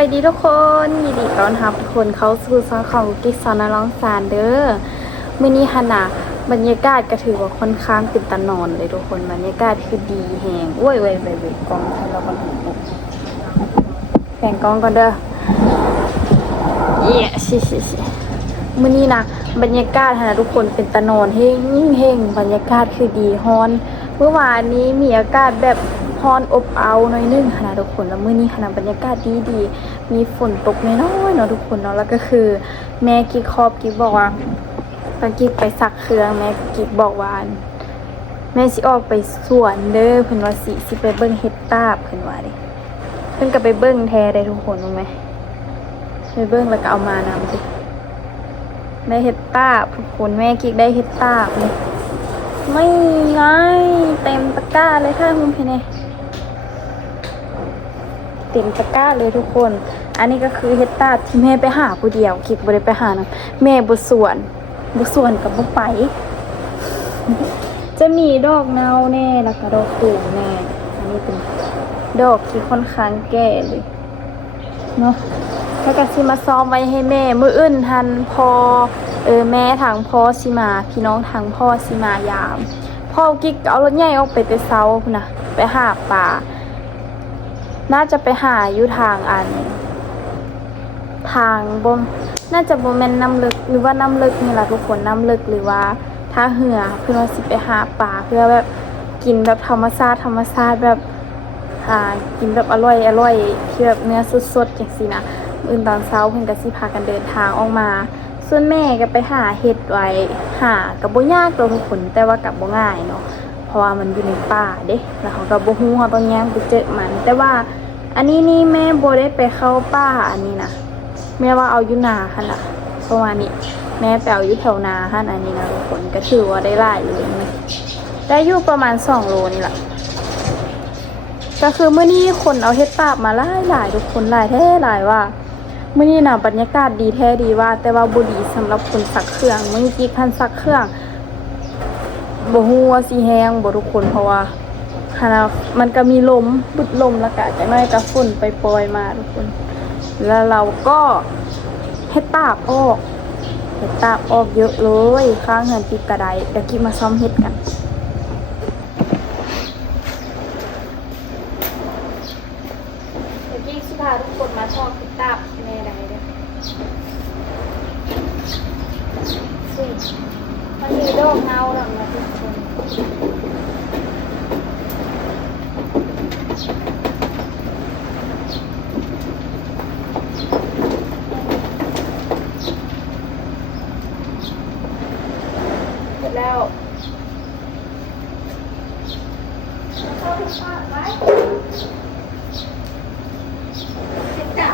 วัสดีทุกคนยินดีต้อนรับทุกคนเข้าสู่ช่องของกิ๊กซอนร้องสารเด้อมื้อนี้หันน่ะบรรยากาศก็ถือว่าค่อนข้างเป็นตะนอนเลยทุกคนบรรยากาศคือดีแฮงโอ้ยกล้องให้เราก่อนแบ่งกล้องก่อนเด้อชิมื้อนี้นะบรรยากาศหันน่ะทุกคนเป็นตะนอนเฮงบรรยากาศคือดีฮ้อนเมื่อวานนี้มีอากาศแบบฮ้อนอบอ้าวหน่อยนึงค่ะทุกคนแล้วมื้อนี้ค่ะบรรยากาศดีมีฝนตกน้อยๆเนาะทุกคนเนาะแล้วก็คือแม่กิ๊กบอกว่าตอนกิ๊กไปซักเครื่องแม่กิ๊กบอกว่าแม่สิออกไปสวนเด้อเพิ่นว่าสิไปเบิ่งเฮ็ดตาบเพิ่นว่าเด้เพิ่นก็ไปเบิ่งแท้ได้ทุกคนรู้มั้ยไปเบิ่งแล้วก็เอามานำสิได้เฮ็ดตาบทุกคนแม่กิ๊กได้เฮ็ดตาบนี่ไม่ไงเต็มตะกร้าเลยค่ะคุณพี่เนี่ยเต็มตะกร้าเลยทุกคนอันนี้ก็คือเฮ็ดตาที่แม่ไปหาผู้เดียวกิ๊กบ่ได้ไปหานะแม่บ่สวนกับบ่ไปจะมีดอกเนาแน่แล้วก็ดอกตูมแน่อันนี้เป็นดอกที่ค่อนข้างแก่เลยเนาะแล้วก็สิมาซ้อมไว้ให้แม่มื้ออื่นทันพอแม่ทางพ่อสิมาพี่น้องทางพ่อสิมายามพ่อกิ๊กเอารถใหญ่ออกไปแต่เช้าพุ่นน่ะไปหาปลาน่าจะไปหาอยู่ทางบ่น่าจะบ่แม่นน้ำลึกหรือว่าน้ำลึกนี่ล่ะทุกคนน้ำลึกหรือว่าท่าเหือเพื่อว่าสิไปหาปลาเพื่อแบบกินแบบธรรมชาติแบบกินแบบอร่อยที่แบบเนื้อสดๆจังซี่นะมื้อตอนเช้าเพิ่นก็สิพากันเดินทางออกมาส่วนแม่ก็ไปหาเห็ดไว้หาก็บ่ยากตัวทุกคนแต่ว่าก็บ่ง่ายเนาะเพราะว่ามันอยู่ในป่าเด้แล้วเขาก็บ่ฮู้ว่าต้องแย่งไปเจอมันแต่ว่าอันนี้นี่แม่บ่ได้ไปเข้าป่าอันนี้นะแม่ว่าเอาอยู่นาหั่นล่ะเพราะว่านี่แม่ไปเอาอยู่แถวนาหั่นอันนี้นะทุกคนก็ถือว่าได้หลายอยู่นี่ได้อยู่ประมาณ2 โลนี่ล่ะก็คือมื้อนี้คนเอาเห็ดตาบมาหลายทุกคนหลายแท้หลายว่ามื้อนี้น่ะบรรยากาศดีแท้ดีว่าแต่ว่าบ่ดีสำหรับคนซักเครื่องมื้อนี้กิ๊กคันซักเครื่องบ่ฮู้ว่าสิแฮงบ่ทุกคนเพราะว่ามันก็มีลมบึดลมแล้วก็จังได๋ก็ฝนไปปล่อยมาทุกคนแล้วเราก็เฮ็ดตาบออกเยอะเลยข้างเฮือนกิ๊กก็ได้เดี๋ยวกิ๊กมาซ้อมเฮ็ดกันกิ๊กสิพาทุกคนมาชอบเฮ็ดตาบแม่ได้เด้อมันมีดอกเงาหลังนะทุกคนเสร็จแล้วเข้าทุกภาคไว้เสร็จจ้ะ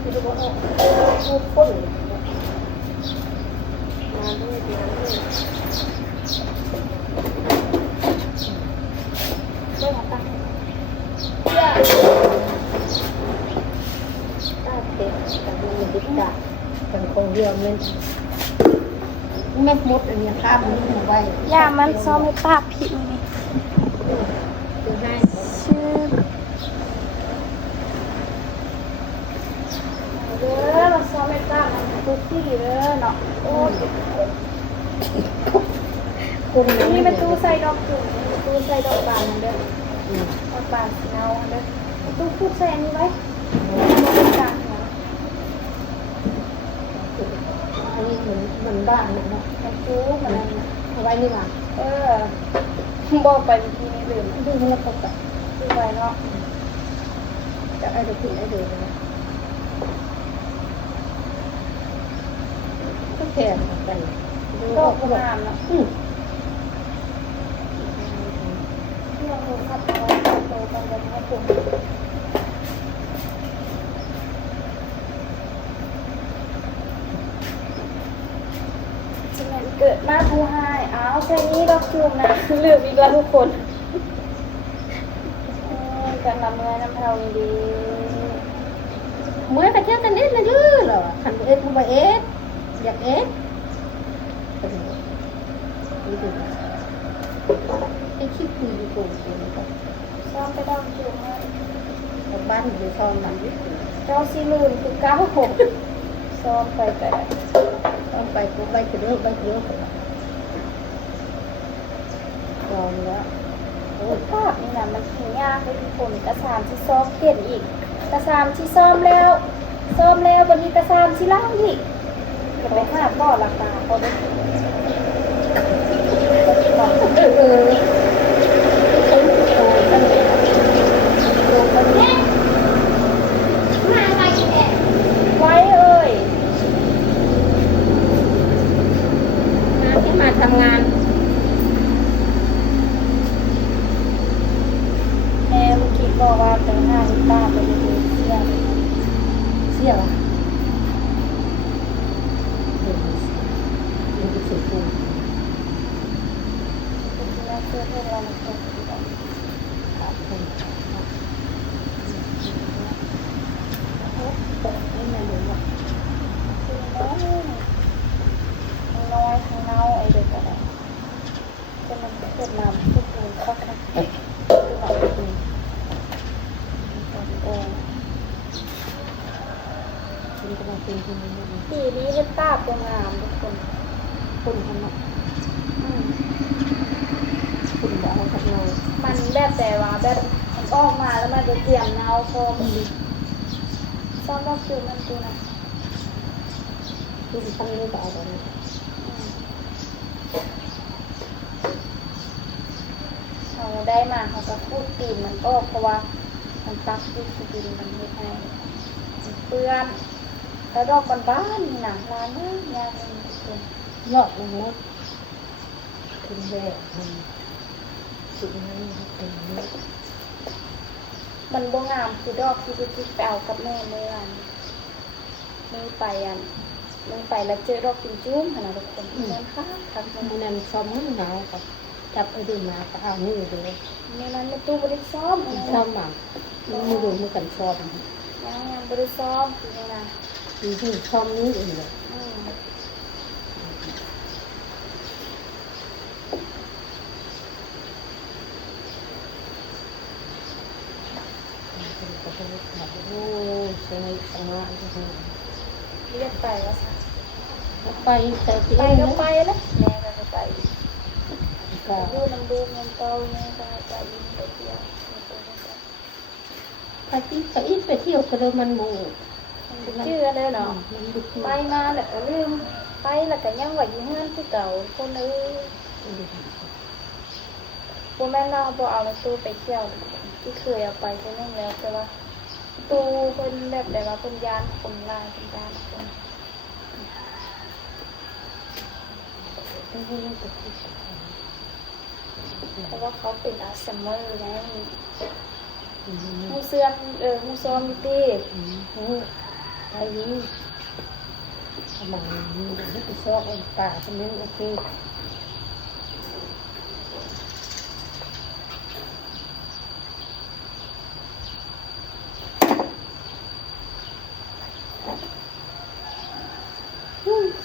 คือดูว่าพูดปุ่นมาด้วยเดี๋ยวด้วยมาตั้งตาเต็มแต่ดูมันดิบดาเป็นคงเดียวเงินแม่มดอันนี้ภาพนี้มาไว้ยามันซ้อมให้ตาผิดนี่ชื่อเด้อมาซ้อมให้ตามันตุ๊กตี้เด้อเนาะโอ้นี่มันตู้ใส่ดอกจุ่มตู้ใส่ดอกบานเด้อดอกบานเงาเด้อตู้พูดใส่อันนี้ไว้กลางหัวอันนี้เหมือนบ้านเลยเนาะมันตู้มันเอาไว้นี่มาบอกไปเมื่อกี้นี่ลืมดูมันตกไปดูไว้เนาะจะเอาไปกินได้ดูนะก็แค่ไปดูดอกงามเนาะเราโทรศัพท์เอาโตกันกันให้ผมเกิดมาผู้ให้แค่นี้ดอกจุ่มนะเหลืออีกแล้วทุกคนกันละเมื่อน้ำเท่านี้ดีเมื่อแต่แค่กันเอ็ดนะยื้อเหรอขันเอ็ดมันไปเอ็ดอยากเอ็ดไอ้คิดคุยอยู่ตรงนี้ก็ซ้อมไปดอกจุ่มเลย บ้านอยู่ซอยมันนิดหนึ่ง เจ้าซีลูนคือเก้าหกซ้อมไปแต่ ต้องไปกูไปเยอะกันลองแล้ว โอ้ภาพนี่นะมันถึงยากเลยทุกคนกระซามที่ซ้อมเปลี่ยนอีกกระซามที่ซ้อมแล้ววันนี้กระซามที่ล่างอีกจะไปหาบ่อราคาเขาด้วยไว้เอ้ย ที่มาทำงาน แม่เมื่อกี้บอกว่าไปหาลิต้าไปดูเสี้ยน เสี่ยวเดี๋ยวไปสืบดู คุณแม่เพื่อนเรามันตกอยู่แล้ว ครับคุณไม่มาดูว่า คือน้อยทั้งเน่าไอเด็กอะไรจะมันเกิดมาทุกคนก็กระคือแบบโอ้ คุณกำลังเป็นที่นี่ ปีนี้เป็นตาบงามทุกคน คุณทำไมคุณบอกให้ทำงาน มันแบบแต่ว่าแบบมันออกมาแล้วมันจะเตรียมเงาพอมันซ่อมก็คือมันตัวนะ คุณตั้งได้แบบนี้ เขาได้มาเขาก็พูดตีนมันออกเพราะว่ามันตักด้วยดินมันไม่ให้เปื้อนแล้วดอกบ้านๆนี่นะร้านนี้ยากเลยทุกคน ยอดเลยนะคุณแม่ทำสิ่งนั้นเป็นนี้ มันบ่งามคือดอกที่ไปเอากับแม่เมื่อวานมึงไปแล้วเจอดอกกินจุ้มขนาดทุกคนเงินค่าทำ มันนั่นซ้อมมันหนาวกับจับไอ้ดูมาก็เอานี่เลย ในนั้นในตู้บริซ้อมอะไร ซ้อ นะ มมามือดูมือกันซ้อม ยังบริซ้อมคือยังไง ที่ซ้อมนี้เองเลย โอ้สวยสง่าเลย เรียกไปว่าสัก ไปแต่ที่ ไป เอง ก็ นะ ไปแล้วแม่ก็ไป ก็ ดูน้ำดูน้ำเต้าแม่ก็ไปยินไปเที่ยว ไปที่ไปเที่ยวก็เลยมันโม เชื่อเลยเนาะ มันดุ ไปมาแล้วก็ลืมไปแล้วก็ยังไหวอยู่เฮือนที่เก่าคนพ่อแม่เราพอเอาตู้ไปเที่ยวที่เคยเอาไปใช่ไหมแล้วแต่ว่าตู้คนแบบแต่ว่าคนยานคนลายคนยานคน เพราะว่าเขาเป็นอาสเมอร์ไงมูเซียมมูซอมตี้ ไปนี้ประมาณนี้ไม่ไปชอบไอ้ป่าตรงนี้โอเค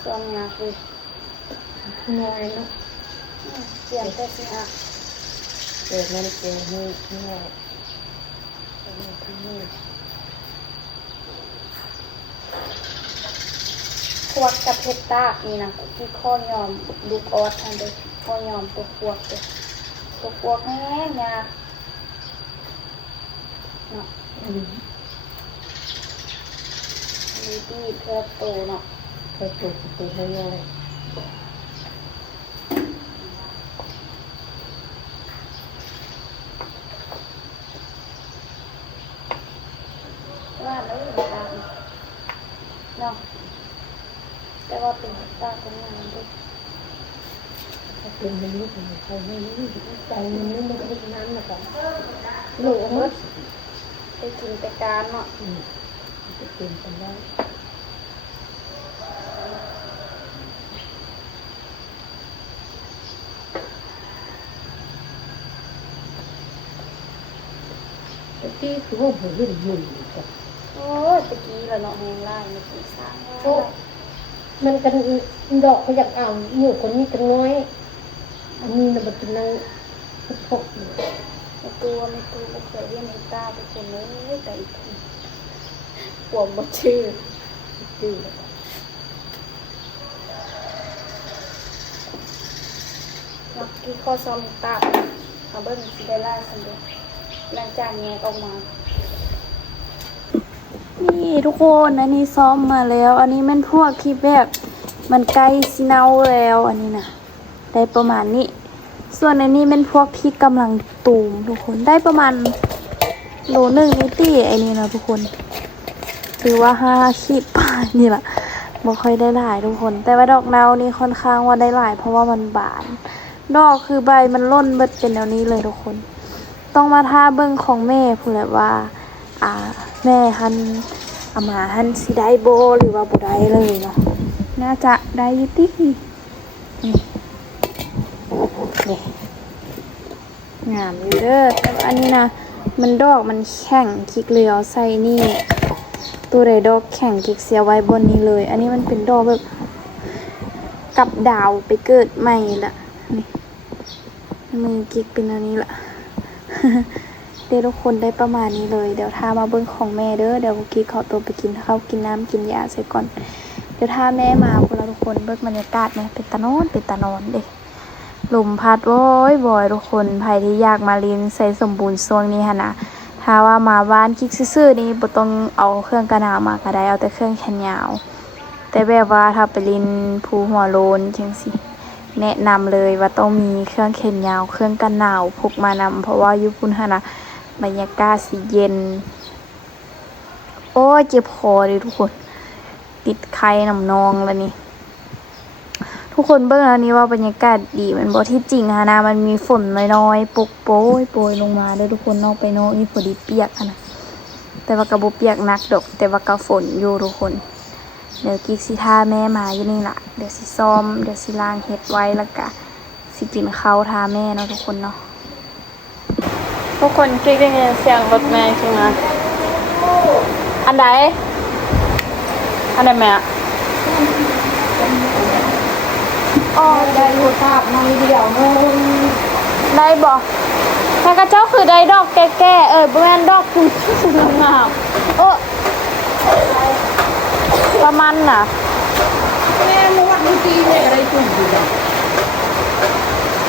ซอมยากเลย น้อยเนาะ เปลี่ยนแต่สิฮะ เกิดมันเจอให้น้อยที่นี่ ควักกับเพชรตากนี่นะที่ข้อยอมลูกออดอันเดียวข้อยอมตัวควักเลยตัวควักแห้งยากเนาะมีที่เพื่อโตเนาะ ไปปลูกตัวน้อย ว่าแล้วตาเนาะแต่ว่าเป็นตาคนงานด้วย เป็นมันนี่เป็นใจมันนี่ใจมันนี่มันเป็นน้ำนะครับหนูมัด ไปกินไปการเนาะ จะเป็นกันได้ที่คือว่าผมเรื่องยุ่งกับ โอ้ยตะกี้ละเนาะแหงไล่มาตีสร้างไล่ มันกันดอกก็อยากเอาอยู่คนนี้กันน้อยอันนี้นะมันเป็นนางพก เอ ไม่ตัวบ่เคยเรียนเฮดตาทุกคนเลยแต่อีกทีปวมบ่ชื่อ ดื้อ เนาะที่ข้อซ้อมเฮดตาเอาเบิ่งสิได้ล่าสำเร็จหลังจากแงะออกมานี่ทุกคนอันนี้ซ้อมมาแล้ว อันนี้มันพวกที่แบบมันใกล้สิเนาแล้วอันนี้นะได้ประมาณนี้ ส่วนอันนี้เป็นพวกที่กำลังตูมทุกคนได้ประมาณโลนึงนิตี้ไอ้นี่นะทุกคนถือว่า5 ขีดป่านี่แหละบ่ค่อยได้หลายทุกคน แต่ว่าดอกนาวนี่ค่อนข้างว่าได้หลายเพราะว่ามันบานดอกคือใบมันล่นเบิดเป็นแนวนี้เลยทุกคน ต้องมาท่าเบิ่งของแม่พูดแหละว่าแม่หันเอามาหันสิได้โบหรือว่าบ่ได้เลยเนาะน่าจะได้อยุตินี่งามอยู่เด้อแต่ว่าอันนี้นะมันดอกมันแข็งคลิกเหลียวใส่นี่ตัวใดดอกแข็งคลิกเสียไว้บนนี้เลย อันนี้มันเป็นดอกแบบกับดาวไปเกิดใหม่ละนี่มือคลิกเป็นอันนี้ละ เดี๋ยวทุกคนได้ประมาณนี้เลยเดี๋ยวทามาเบิ้งของแม่เด้อเดี๋ยวกุ๊กกิ๊กขอตัวไปกินข้าวกินน้ำกินยาใส่ก่อนเดี๋ยวถ้าแม่มาพวกเราทุกคนเบิ้งบรรยากาศไหมเป็นตะนอนเด้ลมพัดโว้ยบ่อยทุกคนใครที่อยากมาเรียนใส่สมบูรณ์ช่วงนี้ฮะนะถ้าว่ามาบ้านกิ๊กซื่อๆนี่บ่ต้องเอาเครื่องกันหนาวมาก็ได้เอาแต่เครื่องแขนยาวแต่แบบว่าถ้าไปเรียนภูหัวโลนจังสิแนะนำเลยว่าต้องมีเครื่องแขนยาวเครื่องกันหนาวพกมานำเพราะว่าอยู่พุ่นฮะนะบรรยากาศสีเย็นโอ้ยเจ็บคอเลยทุกคนติดไข้น้ำนองแล้วนี่ทุกคนเบิ่งอันนี้ว่าบรรยากาศดีมันบ่ที่จริงฮะนะมันมีฝนน้อยๆปกโปรยลงมาด้วยทุกคนนอกไปนอกนี่พอดีเปียกนะแต่ว่ากระบุเปียกนักดอกแต่ว่ากระฝนอยู่ทุกคนเดี๋ยวกิ๊กสิท่าแม่มาอยู่นี่ล่ะเดี๋ยวสิซ้อมเดี๋ยวสิล้างเฮ็ดไว้แล้วก็สิกินข้าวท่าแม่เนาะทุกคนเนาะทุกคนคลิกได้ยินเสียงรถแม่ใช่ไหมอันใดแม่อ๋อ ได้รูปภาพน้อยเดียวนึง ได้บ่แม่กระเจ้าคือได้ดอกแก่ๆบ่แม่นดอกคุณงามโอ้ประมาณน่ะ แม่มวัดเมื่อกี้แม่ก็ได้จุ่มอยู่จ้ะ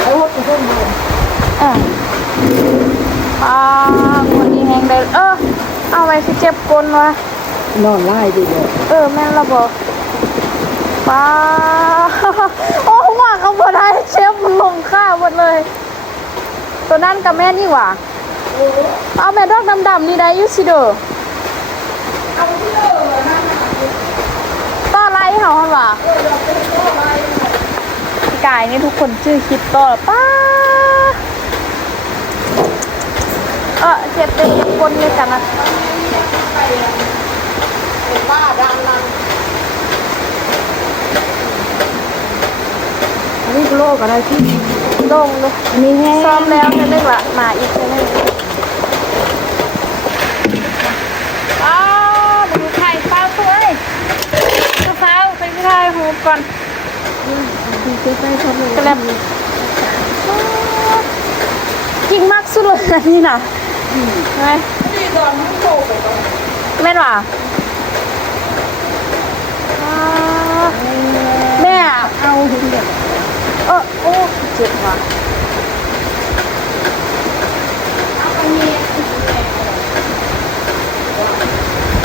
ไอ้วัดก็จุ่มอยู่ วันนี้แฮงได้เอาไว้สิเจ็บก้นวะ นอนไล่ดีเลย แม่นระบอกป้า โอ้หัวเขาบ่ได้เชฟลงข้าวหมดเลย ตัวนั้นกับแม่นี่หว่าเอาแม่ดอกดำๆนี่ได้อยูซิเดอ เอาที่เออนั่นน่ะ ต่อไล่เขาหันว่าพี่กายนี่ทุกคนชื่อคิดต่อป้าเจ็บเต็มก้นเลยกันนะ ป้าดังนังอันนี้โลกอะไรที่ ลงเลย มีแห้ ซ้อมแล้วจะเลิกละมาอีกจะเลิกดูไข่เฝ้าตัวเอ้ยตัวเฝ้าไปไข่หูก่อน ดีเจ๊ไปชมเลย กระแลบจริงมากสุดเลยนะนี่นะไง นี่ตอนมันโตไปตอน แม่นว่ะแม่ เอาถึงเด็ก โอ้เจ็บว่ะ เอาไปเนี่ย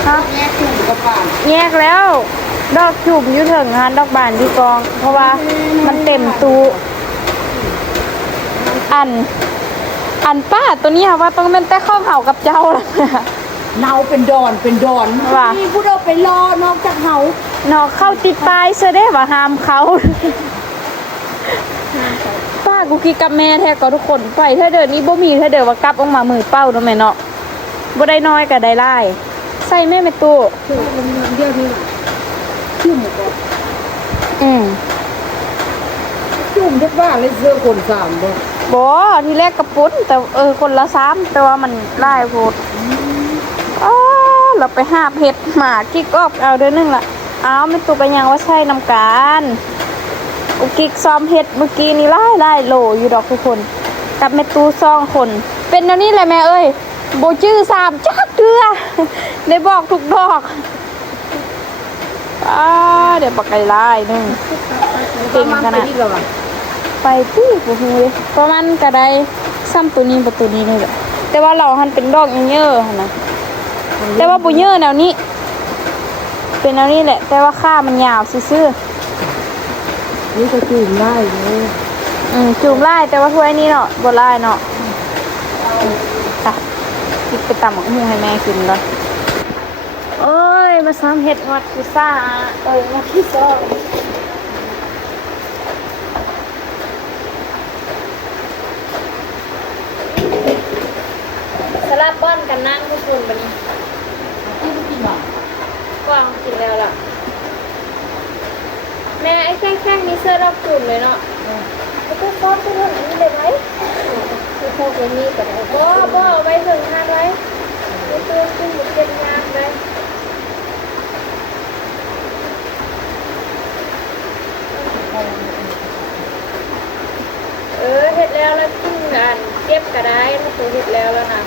ฮะ แม่จุ่มกับป่าน แยกแล้วดอกจูบอยู่ถึงงานดอกบานที่กอง เพราะว่ามันเต็มตู้อันป้าตัวนี้ค่ะว่าต้องเป็นแต่ข้องเห่ากับเจ้าละ เนาเป็นดอนว่ะ มีผู้เราไปรอนอกจากเฮา นอกเข้าติดปลายเสด็จว่าห้ามเขา ป้ากูคิดกับแม่แท้ก็ทุกคนไปเธอเดินนี้บ่มีเธอเดินว่ากลับออกมามือเป้าเนาะแม่เนาะบ่ได้น้อยก็ได้หลายใส่แม่ตู้ คือมันเดียวนี่จุ่มก็ จุ่มทุกบ้านเลยเสื้อคนสามบ่ บ่ทีแรกกระปุ้นแต่คนละ3แต่ว่ามันหลายโพดเราไปหาเห็ดหมากิ๊กออกเอาเด้อนึงล่ะเอาแม่ตู้ก็ยังว่าใช่นำกันอุกิ๊กซ้อมเห็ดเมื่อกี้นี่หลายโหลอยู่ดอกทุกคนกับแม่ตู้2 คน เป็นแนวนี้แหละแม่เอ้ยโบจื้อสามจักเดือได้บอกทุกดอกเดี๋ยวปักไก่ลายนึงเก่งขนาดไปที่กูฮูเลยประมาณกระไดซ้ำตัวนี้ประตูนี้เลยแหละแต่ว่าเราหันเป็นดอกเยอะๆนะแต่ว่าบุเยอะแนวนี้ เป็นแนวนี้แหละ แต่ว่าค่ามันยาวซื่อ นี่ก็จูงได้เลย จูงไล่แต่ว่าถ้วยนี้เนาะบนไล่เนาะกินไปตำหมกมูให้แม่กินก่อนโอ้ยมาซ้ำเห็ดงอดพิซซ่างอดพิซซ่าสลับบ้อนกันนั่งทุกคนบันนี้ ที่ไม่กินหรอก วางกินแล้วล่ะแม่ไอ้แข้งๆนี้เสื้อรับกลุ่มเลยเนาะแล้วก็ซอสไปเลยอันนี้เลยไหม คือพวกนี้กับไอ้ บ่ไว้ถึงทานไว้ตัวขึ้นหมดเต็มงานเลยเห็ดแล้วขึ้นกันเก็บก็ได้ถ้าตัวเห็ดแล้วนะ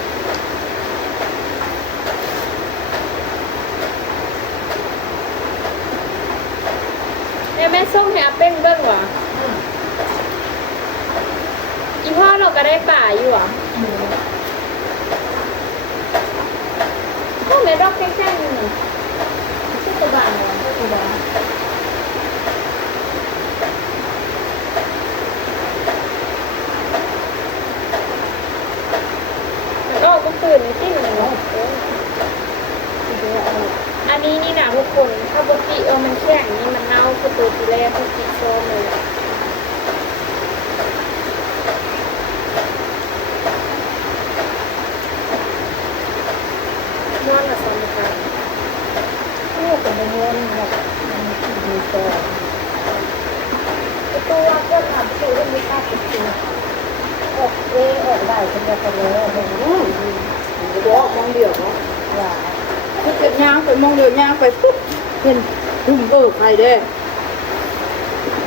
แม่ส้มให้อาเป็นเบิ้งวะอีพ่อเราก็ได้ป่าอยู่อ่ะพวกแม่ดอกแข้งๆอยู่นี่ชื่อตัวบานเหรอชื่อตัวบานมันออกก็ตื่นติ้งเลยเนาะอันนี้นี่นะทุกคนถ้าปกติมันแข็งนี่มันเน่าคือตัวทีแรกคือสีส้มเลยนอนกับสมกัน พวกเป็นเงินแบบมีตัว ตัวก็ทำตัวไม่ค่าติดตัว ออกออกได้เป็นแบบนี้มองเดียวเนาะว่าคือจะย่างไปมองเดียวย่างไปปุ๊บเห็นหุ่มใครเด้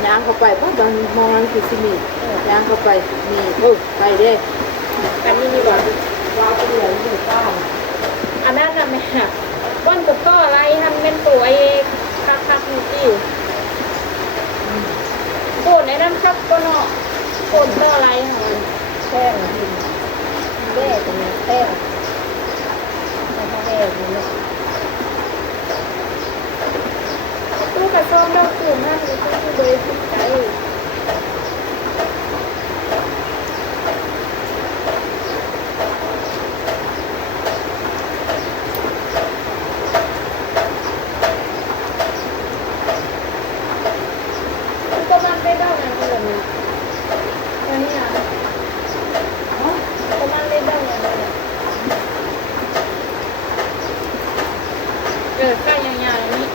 ย่างเข้าไปปุ๊บมันมองนั่นคือสิมีย่างเข้าไปมีใครเด้ กันนี่มีบ่อน ว่าเป็นเหลืองอยู่บ้าน อันนั้นน่ะแม่บ้อนกับก็อะไรทำเป็นตัวเองคักๆนี่ที่โกนในน้ำคักก็เนาะโกนก็อะไรของมัน แป้งหินแป้งเป็นแป้งแป้งนี่ ตู้กระซ่อมดอกสูงนั่นเลยตู้เลยสุดใจก็มันได้ดอกนั้นเลยนะอันนี้อ่ะก็มันได้ดอกนั้นเลยข้ายาวๆนี้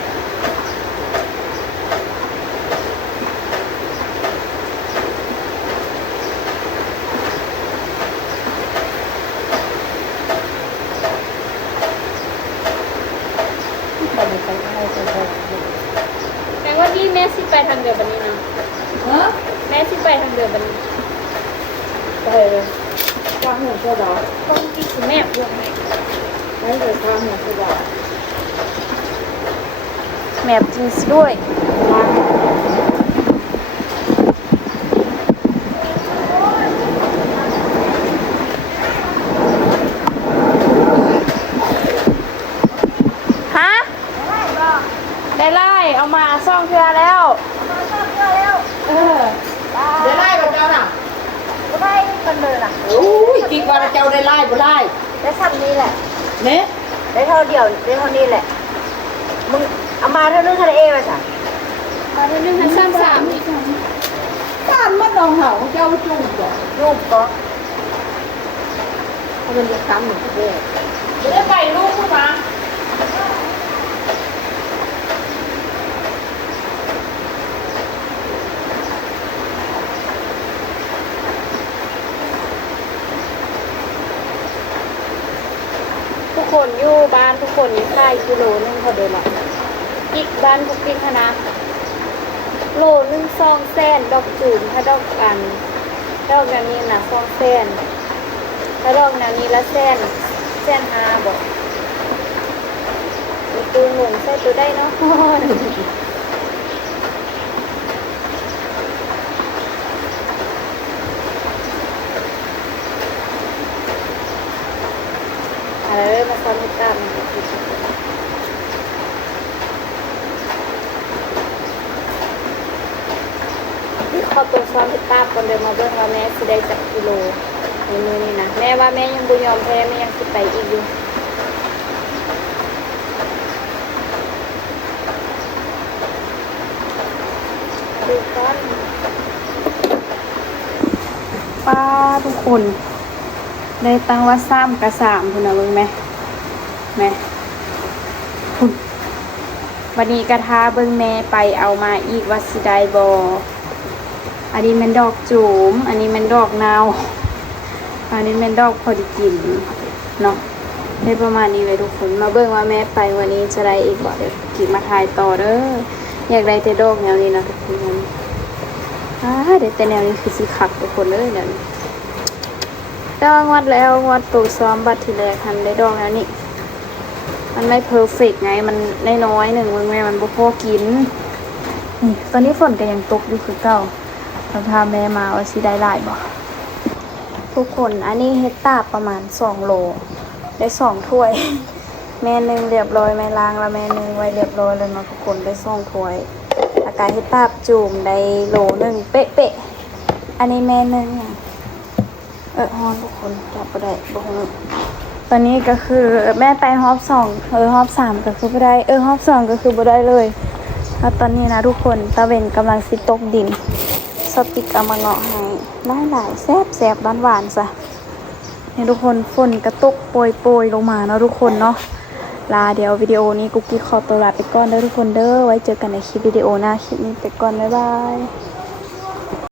แต่ว่านี่แม่สิไปทางเดียวบันนี้นะแม่สิไปทางเดียวบันนี้ ไปข้างหัวเสือดาว ต้องกินแม่พวกไหน ไม่เคยข้างหัวเสือดาว แม่จริงด้วยฮะได้ไล่เอามาซ่องเทือแล้ว ได้ไล่กับเจ้าน่ะ ก็ได้กันเลยล่ะ โอ้ยคิดว่าเจ้าได้ไล่บ่ไล่ ได้ซ้ำนี้แหละ เนี่ย ได้เท่าเดียวได้เท่านี้แหละ มึงเอามาเท่านึงเท่าเอไปจ้ะ มาเรื่องทันซ้ำสามนี่ การมัดนองเห่าเจ้าจุ่มก่อน รูปก็ เพราะมันจะค้ำหนึ่งเด้ จะได้ไปลูกคุณมา ทุกคนอยู่บ้านทุกคนนี่ค่ายกิโลนึงพอเดิมอ่ะอีกบ้านทุกปีคณะโลนึง200,000ดอกจูมถ้าดอกกันดอกอย่างนี้นะ200,000 ถ้าดอกแนวนี้ละแสนห้าบอกมีตูหนุ่มใส่ตัวได้เนาะ อะไรมาซ้อมให้ตามขอตัวซ้อมให้ตามก่อนเดี๋ยวมาเบิ่งว่าแม่สิได้จักกิโลในมือนี้นะแม่ว่าแม่ยังบ่ยอมแพ้แม่ยังสิไปอีกอยู่ดูกันป้าทุกคนได้ตั้งว่า3กับ3พุ่นน่ะเบิ่งไหมแม่พุ่นวันนี้กระทาเบิ่งแม่ไปเอามาอีกว่าสิได้บ่อันนี้มันดอกจูมอันนี้มันดอกนาวอันนี้มันดอกพอดีกินเนาะได้ประมาณนี้เลยทุกคนมาเบิ่งว่าแม่ไปวันนี้จะได้อีกบ่เดี๋ยวกินมาถ่ายต่อเด้ออยากได้แต่ดอกแนวนี้นะทุกคนเดี๋ยวแต่แนวนี้คือสิคักทุกคนเลยเดี๋ยวนี้ดอกวัดแล้ววัดตูซ้อมบัตรทีแรกทันได้ดอกแล้วนี่มันไม่เพอร์เฟกต์ไงมันน้อยๆหนึ่งมึงแม่มันบ่พอกินนี่ตอนนี้ฝนก็ยังตกอยู่คือเก่าเราพาแม่มาว่าสิได้หลายบ่ทุกคนอันนี้เฮ็ดตาประมาณ2 โลได้2 ถ้วย แม่หนึ่งเรียบร้อยแม่ล้างแล้วแม่หนึ่งไว้เรียบร้อยเลยมาทุกคนได้2 ถ้วยอากาศเฮ็ดตาจูมได้โลหนึ่งเป๊ะๆอันนี้แม่หนึ่งฮอนทุกคนจับบ่ได้บ่ฮู้ตอนนี้ก็คือแม่ไปฮอบ2ฮอบ3ก็คือบ่ได้ฮอบ2ก็คือบ่ได้เลยแล้วตอนนี้นะทุกคนตะเวนกำลังสิตกดินสติกเอามาเงาะให้หลายๆแซ่บๆหวานๆซะนี่ทุกคนฝนกระตุกโปรยๆลงมาเนาะทุกคนเนาะเดี๋ยววิดีโอนี้กุ๊กกิ๊กขอตัวลาไปก่อนเด้อทุกคนเด้อไว้เจอกันในคลิปวิดีโอหน้าคลิปนี้ไปก่อนบ๊ายบาย